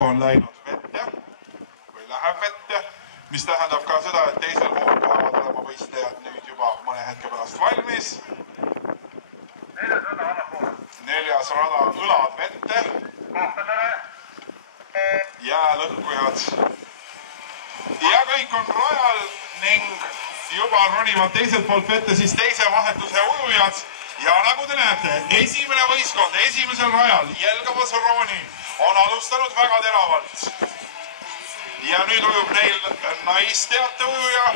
on läinud vette või läheb vette, mis tähendab ka seda, et teisel pool peavad olema võistlejad nüüd juba mõne hetke pärast valmis. Neljas rada õlad vette. Jäälõhkujad. Ja kõik on rajal ning juba ronivad teiselt poolt vette siis teise vahetuse ujujad. Ja nagu te näete, esimene võistkond esimesel rajal Jelgavas Rooni on alustanud väga teravalt. Ja nüüd ujub neil naisteate ujuja.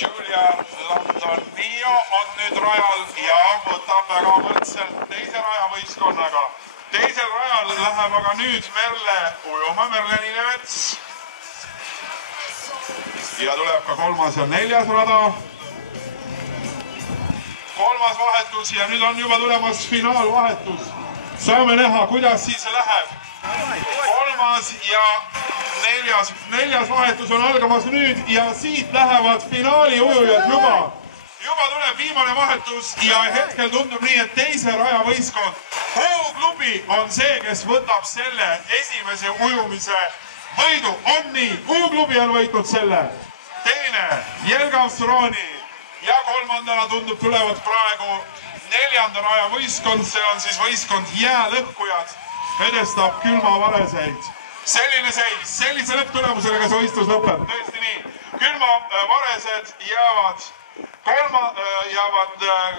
Julia Landonio on nüüd rajal ja võtab väga võrdselt teise raja võistkonnaga. Teisel rajal läheb aga nüüd Merle ujuma, Merle Ninemets. Ja tuleb ka kolmas ja neljas rada. Kolmas vahetus ja nüüd on juba tulemas finaalvahetus. Saame näha, kuidas siis läheb. Kolmas ja neljas vahetus on algamas nüüd ja siit lähevad finaali ujujad juba. Juba tuleb viimane vahetus ja hetkel tundub nii, et teise raja võistkond Hoo-klubi on see, kes võtab selle esimese ujumise võidu. On nii, Hoo-klubi on võitnud selle. Teine, Jelgavas Rooni. Ja kolmandana tundub tulevad praegu neljanda raja võistkond, see on siis võistkond Jäälõhkujad, edestab Külmavareseid. Selline seis, sellise lõpptulemusega see võistlus lõpeb. Tõesti nii, Külmavaresed jäävad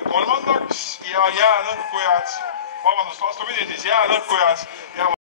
kolmandaks ja Jäälõhkujad, vabandust, vastupidi siis, Jäälõhkujad jäävad